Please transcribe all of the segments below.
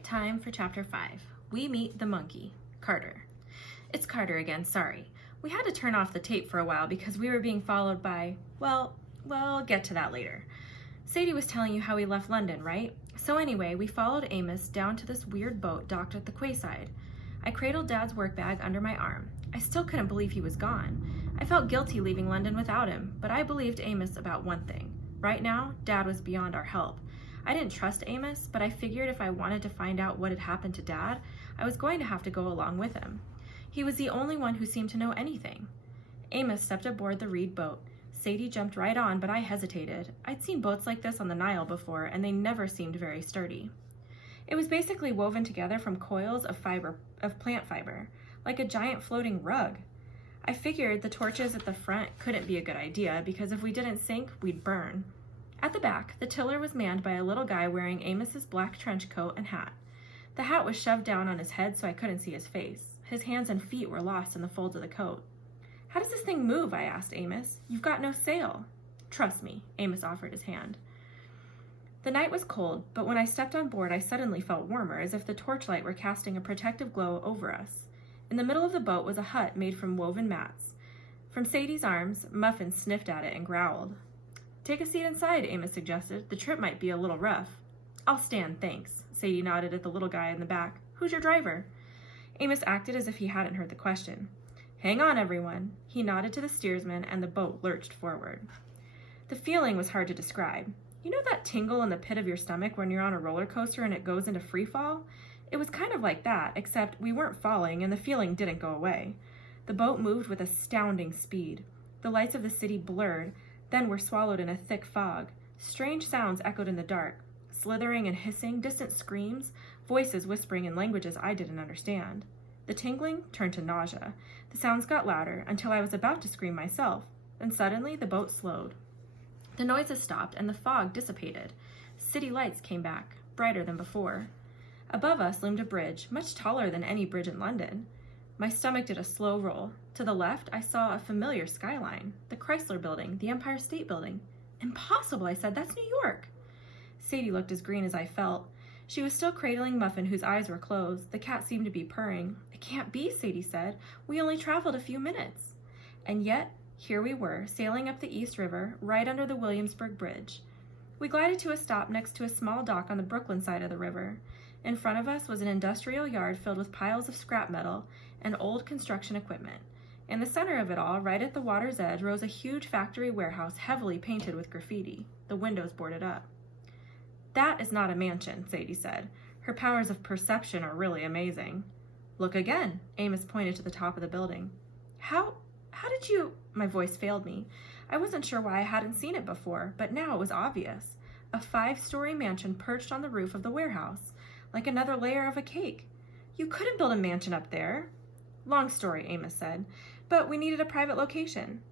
right, time for Chapter 5. We meet the monkey, Carter. It's Carter again, sorry. We had to turn off the tape for a while because we were being followed by, well, I'll get to that later. Sadie was telling you how we left London, right? So anyway, we followed Amos down to this weird boat docked at the quayside. I cradled Dad's work bag under my arm. I still couldn't believe he was gone. I felt guilty leaving London without him, but I believed Amos about one thing. Right now, Dad was beyond our help. I didn't trust Amos, but I figured if I wanted to find out what had happened to Dad, I was going to have to go along with him. He was the only one who seemed to know anything. Amos stepped aboard the reed boat. Sadie jumped right on, but I hesitated. I'd seen boats like this on the Nile before, and they never seemed very sturdy. It was basically woven together from coils of plant fiber, like a giant floating rug. I figured the torches at the front couldn't be a good idea because if we didn't sink, we'd burn. At the back, the tiller was manned by a little guy wearing Amos's black trench coat and hat. The hat was shoved down on his head so I couldn't see his face. His hands and feet were lost in the folds of the coat. "How does this thing move?" I asked Amos. "You've got no sail." "Trust me," Amos offered his hand. The night was cold, but when I stepped on board, I suddenly felt warmer, as if the torchlight were casting a protective glow over us. In the middle of the boat was a hut made from woven mats. From Sadie's arms, Muffin sniffed at it and growled. "Take a seat inside," Amos suggested. "The trip might be a little rough." "I'll stand, thanks." Sadie nodded at the little guy in the back. "Who's your driver?" Amos acted as if he hadn't heard the question. "Hang on, everyone." He nodded to the steersman, and the boat lurched forward. The feeling was hard to describe. You know that tingle in the pit of your stomach when you're on a roller coaster and it goes into free fall? It was kind of like that, except we weren't falling and the feeling didn't go away. The boat moved with astounding speed. The lights of the city blurred, then were swallowed in a thick fog. Strange sounds echoed in the dark. Slithering and hissing, distant screams, voices whispering in languages I didn't understand. The tingling turned to nausea. The sounds got louder until I was about to scream myself. Then suddenly the boat slowed. The noises stopped and the fog dissipated. City lights came back, brighter than before. Above us loomed a bridge, much taller than any bridge in London. My stomach did a slow roll. To the left, I saw a familiar skyline. The Chrysler Building, the Empire State Building. "Impossible," I said. "That's New York." Sadie looked as green as I felt. She was still cradling Muffin, whose eyes were closed. The cat seemed to be purring. "It can't be," Sadie said. "We only traveled a few minutes." And yet, here we were, sailing up the East River, right under the Williamsburg Bridge. We glided to a stop next to a small dock on the Brooklyn side of the river. In front of us was an industrial yard filled with piles of scrap metal and old construction equipment. In the center of it all, right at the water's edge, rose a huge factory warehouse heavily painted with graffiti, the windows boarded up. "That is not a mansion," Sadie said. Her powers of perception are really amazing. "Look again." Amos pointed to the top of the building. How did you—" My voice failed me. I wasn't sure why I hadn't seen it before, but now it was obvious. A 5-story mansion perched on the roof of the warehouse, like another layer of a cake. "You couldn't build a mansion up there." "Long story," Amos said, "but we needed a private location."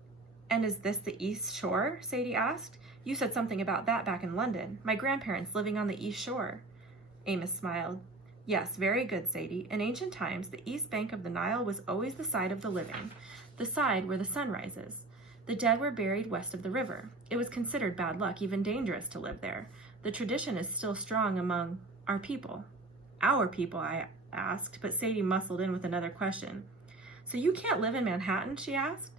"And is this the East Shore?" Sadie asked. "You said something about that back in London. My grandparents living on the East Shore." Amos smiled. "Yes, very good, Sadie. In ancient times, the east bank of the Nile was always the side of the living, the side where the sun rises. The dead were buried west of the river. It was considered bad luck, even dangerous, to live there. The tradition is still strong among our people." "Our people?" I asked, but Sadie muscled in with another question. "So you can't live in Manhattan?" she asked.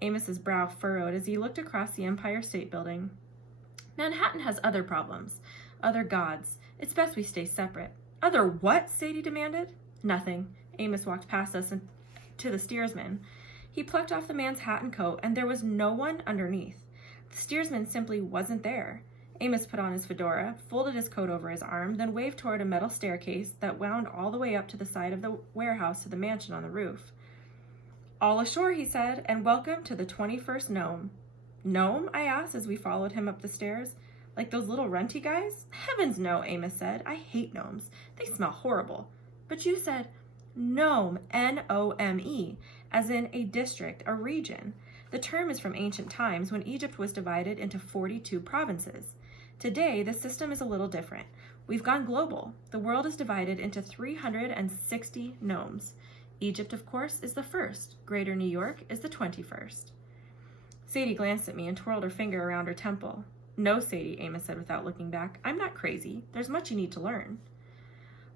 Amos's brow furrowed as he looked across the Empire State Building. "Manhattan has other problems, other gods. It's best we stay separate." "Other what?" Sadie demanded. "Nothing." Amos walked past us and to the steersman. He plucked off the man's hat and coat, and there was no one underneath. The steersman simply wasn't there. Amos put on his fedora, folded his coat over his arm, then waved toward a metal staircase that wound all the way up to the side of the warehouse to the mansion on the roof. "All ashore," he said, "and welcome to the 21st Nome." "Nome?" I asked as we followed him up the stairs. "Like those little runty guys?" "Heavens no," Amos said. "I hate gnomes. They smell horrible." "But you said—" "Nome, Nome, as in a district, a region. The term is from ancient times when Egypt was divided into 42 provinces. Today, the system is a little different. We've gone global. The world is divided into 360 nomes. Egypt, of course, is the first. Greater New York is the 21st. Sadie glanced at me and twirled her finger around her temple. "No, Sadie," Amos said without looking back. "I'm not crazy. There's much you need to learn."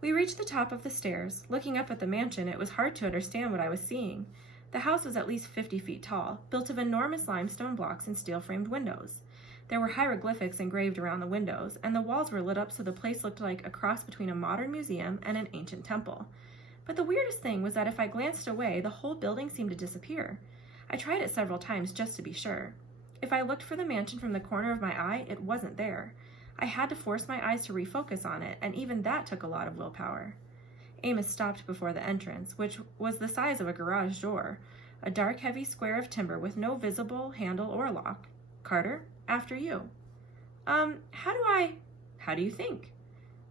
We reached the top of the stairs. Looking up at the mansion, it was hard to understand what I was seeing. The house was at least 50 feet tall, built of enormous limestone blocks and steel-framed windows. There were hieroglyphics engraved around the windows, and the walls were lit up so the place looked like a cross between a modern museum and an ancient temple. But the weirdest thing was that if I glanced away, the whole building seemed to disappear. I tried it several times just to be sure. If I looked for the mansion from the corner of my eye, it wasn't there. I had to force my eyes to refocus on it, and even that took a lot of willpower. Amos stopped before the entrance, which was the size of a garage door, a dark, heavy square of timber with no visible handle or lock. Carter, after you. How do you think?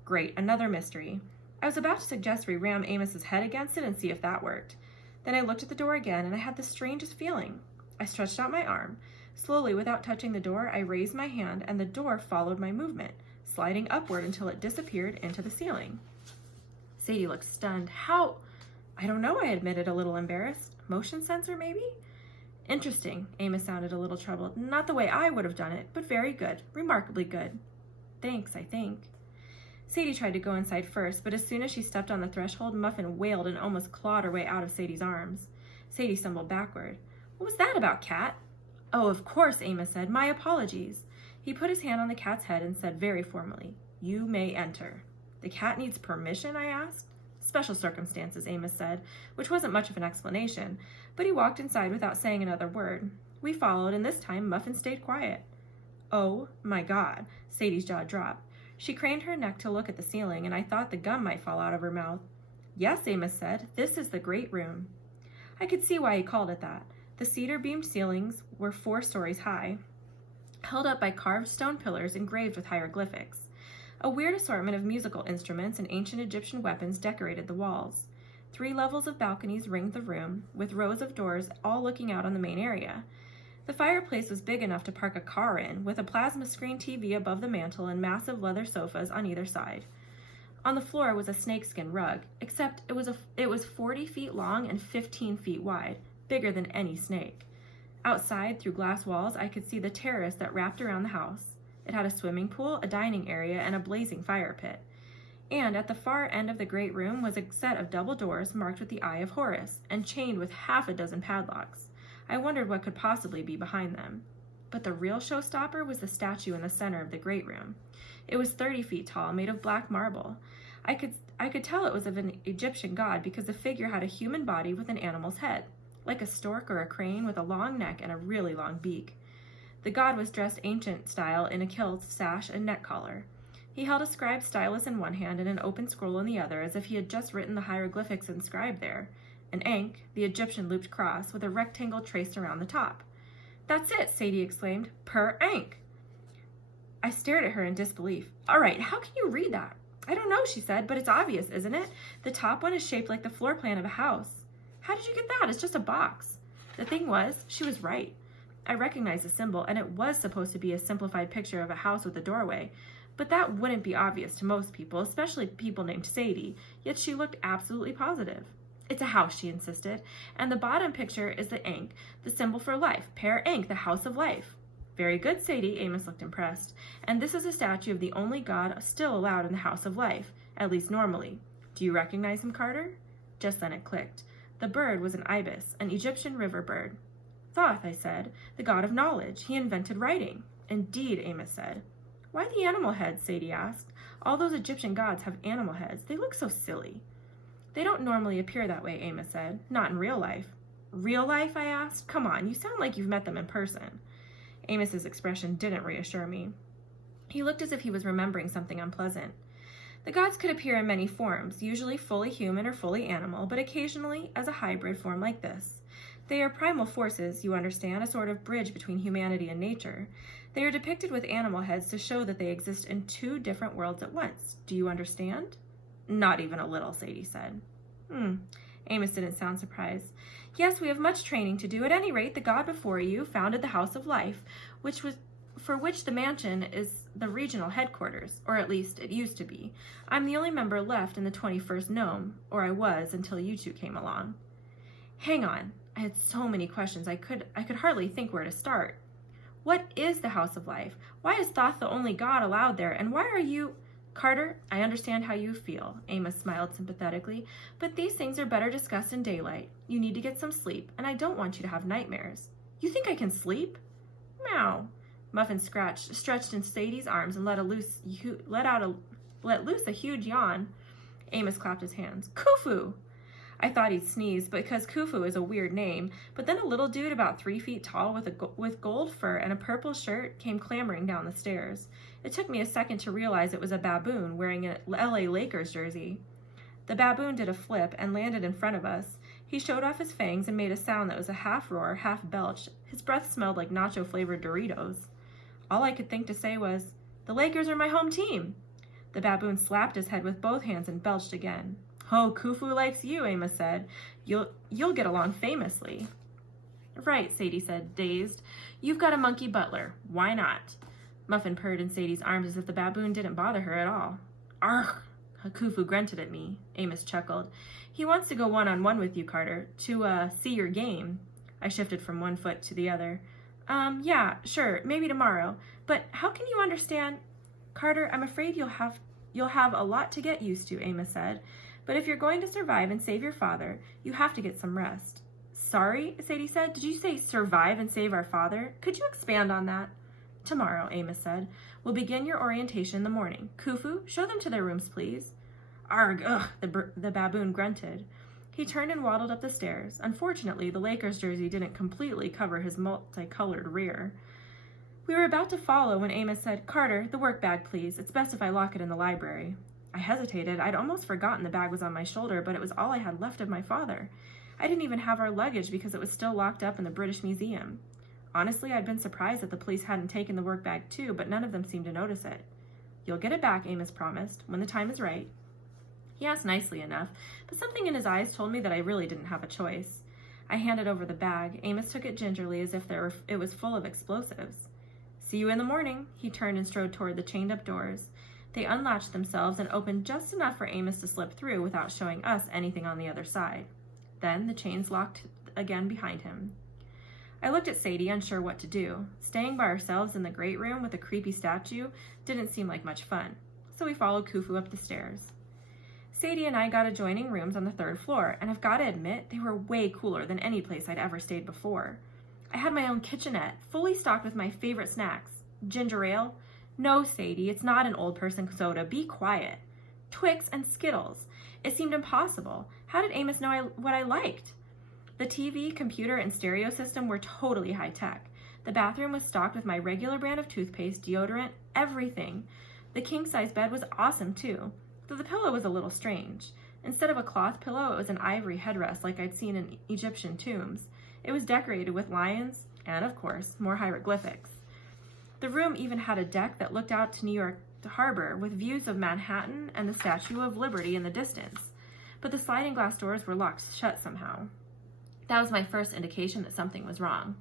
Great, another mystery. I was about to suggest we ram Amos's head against it and see if that worked. Then I looked at the door again, and I had the strangest feeling. I stretched out my arm. Slowly, without touching the door, I raised my hand, and the door followed my movement, sliding upward until it disappeared into the ceiling. Sadie looked stunned. How? I don't know, I admitted, a little embarrassed. Motion sensor, maybe? Interesting, Amos sounded a little troubled. Not the way I would have done it, but very good, remarkably good. Thanks, I think. Sadie tried to go inside first, but as soon as she stepped on the threshold, Muffin wailed and almost clawed her way out of Sadie's arms. Sadie stumbled backward. What was that about, Cat? Oh, of course, Amos said. My apologies. He put his hand on the cat's head and said very formally, You may enter. The cat needs permission, I asked. Special circumstances, Amos said, which wasn't much of an explanation, but he walked inside without saying another word. We followed, and this time Muffin stayed quiet. Oh, my God, Sadie's jaw dropped. She craned her neck to look at the ceiling, and I thought the gum might fall out of her mouth. Yes, Amos said, this is the great room. I could see why he called it that. The cedar-beamed ceilings were 4 stories high, held up by carved stone pillars engraved with hieroglyphics. A weird assortment of musical instruments and ancient Egyptian weapons decorated the walls. 3 levels of balconies ringed the room, with rows of doors all looking out on the main area. The fireplace was big enough to park a car in, with a plasma screen TV above the mantel and massive leather sofas on either side. On the floor was a snakeskin rug, except it was 40 feet long and 15 feet wide, bigger than any snake. Outside, through glass walls, I could see the terrace that wrapped around the house. It had a swimming pool, a dining area, and a blazing fire pit. And at the far end of the great room was a set of double doors marked with the Eye of Horus and chained with half a dozen padlocks. I wondered what could possibly be behind them. But the real showstopper was the statue in the center of the great room. It was 30 feet tall, made of black marble. I could tell it was of an Egyptian god because the figure had a human body with an animal's head, like a stork or a crane with a long neck and a really long beak. The god was dressed ancient style in a kilt, sash, and neck collar. He held a scribe's stylus in one hand and an open scroll in the other, as if he had just written the hieroglyphics inscribed there. An ankh, the Egyptian looped cross, with a rectangle traced around the top. That's it, Sadie exclaimed. Per ankh. I stared at her in disbelief. All right, how can you read that? I don't know, she said, but it's obvious, isn't it? The top one is shaped like the floor plan of a house. How did you get that? It's just a box. The thing was, she was right. I recognized the symbol, and it was supposed to be a simplified picture of a house with a doorway, but that wouldn't be obvious to most people, especially people named Sadie, yet she looked absolutely positive. It's a house, she insisted, and the bottom picture is the ankh, the symbol for life, per ankh, the house of life. Very good, Sadie, Amos looked impressed, and this is a statue of the only god still allowed in the house of life, at least normally. Do you recognize him, Carter? Just then it clicked. The bird was an ibis, an Egyptian river bird. Thoth, I said, the god of knowledge. He invented writing. Indeed, Amos said. Why the animal heads? Sadie asked. All those Egyptian gods have animal heads. They look so silly. They don't normally appear that way, Amos said. Not in real life. Real life? I asked. Come on, you sound like you've met them in person. Amos's expression didn't reassure me. He looked as if he was remembering something unpleasant. The gods could appear in many forms, usually fully human or fully animal, but occasionally as a hybrid form like this. They are primal forces, you understand, a sort of bridge between humanity and nature. They are depicted with animal heads to show that they exist in 2 different worlds at once. Do you understand? Not even a little, Sadie said. Amos didn't sound surprised. Yes, we have much training to do. At any rate, the god before you founded the House of Life, for which the mansion is the regional headquarters, or at least it used to be. I'm the only member left in the 21st Nome, or I was until you 2 came along. Hang on. I had so many questions, I could hardly think where to start. What is the House of Life? Why is Thoth the only god allowed there, and why are you... Carter, I understand how you feel, Amos smiled sympathetically, but these things are better discussed in daylight. You need to get some sleep, and I don't want you to have nightmares. You think I can sleep? Meow. Muffin stretched in Sadie's arms and let loose a huge yawn. Amos clapped his hands. Khufu! I thought he'd sneeze, because Khufu is a weird name, but then a little dude about 3 feet tall with gold fur and a purple shirt came clambering down the stairs. It took me a second to realize it was a baboon wearing an LA Lakers jersey. The baboon did a flip and landed in front of us. He showed off his fangs and made a sound that was a half roar, half belch. His breath smelled like nacho-flavored Doritos. All I could think to say was, "The Lakers are my home team." The baboon slapped his head with both hands and belched again. "Oh, Khufu likes you," Amos said. You'll get along famously." "Right," Sadie said, dazed. "You've got a monkey butler. Why not?" Muffin purred in Sadie's arms as if the baboon didn't bother her at all. "Argh!" Khufu grunted at me. Amos chuckled. "He wants to go one-on-one with you, Carter, to see your game." I shifted from one foot to the other. Yeah, sure, maybe tomorrow. But how can you understand?" "Carter, I'm afraid you'll have a lot to get used to," Amos said. "But if you're going to survive and save your father, you have to get some rest." "Sorry," Sadie said. "Did you say survive and save our father? Could you expand on that?" "Tomorrow," Amos said. "We'll begin your orientation in the morning. Khufu, show them to their rooms, please." "Arg, ugh," the baboon grunted. He turned and waddled up the stairs. Unfortunately, the Lakers jersey didn't completely cover his multicolored rear. We were about to follow when Amos said, "Carter, the work bag, please. It's best if I lock it in the library." I hesitated. I'd almost forgotten the bag was on my shoulder, but it was all I had left of my father. I didn't even have our luggage because it was still locked up in the British Museum. Honestly, I'd been surprised that the police hadn't taken the work bag too, but none of them seemed to notice it. "You'll get it back," Amos promised, "when the time is right." He asked nicely enough, but something in his eyes told me that I really didn't have a choice. I handed over the bag. Amos took it gingerly as if it was full of explosives. "See you in the morning." He turned and strode toward the chained-up doors. They unlatched themselves and opened just enough for Amos to slip through without showing us anything on the other side. Then the chains locked again behind him. I looked at Sadie, unsure what to do. Staying by ourselves in the great room with a creepy statue didn't seem like much fun, so we followed Khufu up the stairs. Sadie and I got adjoining rooms on the 3rd floor, and I've got to admit, they were way cooler than any place I'd ever stayed before. I had my own kitchenette, fully stocked with my favorite snacks. Ginger ale? No, Sadie, it's not an old person soda. Be quiet. Twix and Skittles. It seemed impossible. How did Amos know what I liked? The TV, computer, and stereo system were totally high-tech. The bathroom was stocked with my regular brand of toothpaste, deodorant, everything. The king-size bed was awesome, too, though the pillow was a little strange. Instead of a cloth pillow, it was an ivory headrest like I'd seen in Egyptian tombs. It was decorated with lions and, of course, more hieroglyphics. The room even had a deck that looked out to New York Harbor with views of Manhattan and the Statue of Liberty in the distance. But the sliding glass doors were locked shut somehow. That was my first indication that something was wrong.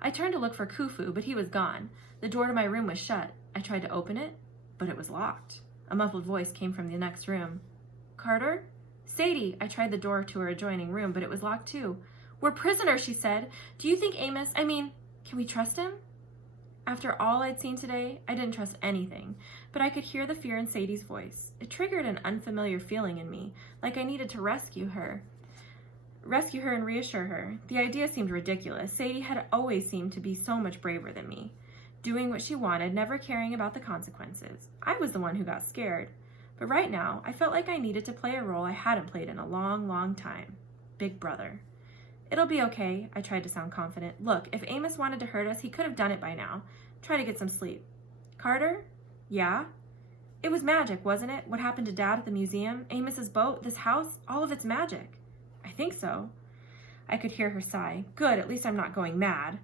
I turned to look for Khufu, but he was gone. The door to my room was shut. I tried to open it, but it was locked. A muffled voice came from the next room. "Carter?" "Sadie!" I tried the door to her adjoining room, but it was locked too. "We're prisoners," she said. "Do you think can we trust him?" After all I'd seen today, I didn't trust anything, but I could hear the fear in Sadie's voice. It triggered an unfamiliar feeling in me, like I needed to rescue her and reassure her. The idea seemed ridiculous. Sadie had always seemed to be so much braver than me, doing what she wanted, never caring about the consequences. I was the one who got scared. But right now, I felt like I needed to play a role I hadn't played in a long, long time. Big brother. "It'll be okay," I tried to sound confident. "Look, if Amos wanted to hurt us, he could have done it by now. Try to get some sleep." "Carter?" "Yeah?" "It was magic, wasn't it? What happened to Dad at the museum? Amos's boat? This house? All of it's magic." "I think so." I could hear her sigh. "Good, at least I'm not going mad."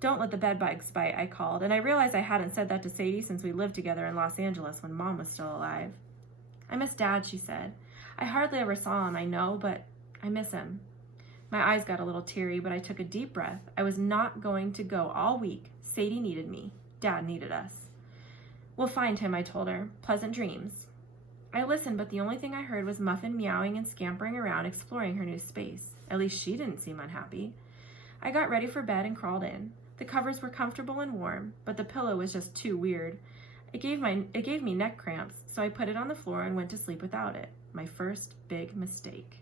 "Don't let the bedbugs bite," I called, and I realized I hadn't said that to Sadie since we lived together in Los Angeles when Mom was still alive. "I miss Dad," she said. "I hardly ever saw him, I know, but I miss him." My eyes got a little teary, but I took a deep breath. I was not going to go all week. Sadie needed me. Dad needed us. "We'll find him," I told her. "Pleasant dreams." I listened, but the only thing I heard was Muffin meowing and scampering around, exploring her new space. At least she didn't seem unhappy. I got ready for bed and crawled in. The covers were comfortable and warm, but the pillow was just too weird. It gave me neck cramps, so I put it on the floor and went to sleep without it. My first big mistake.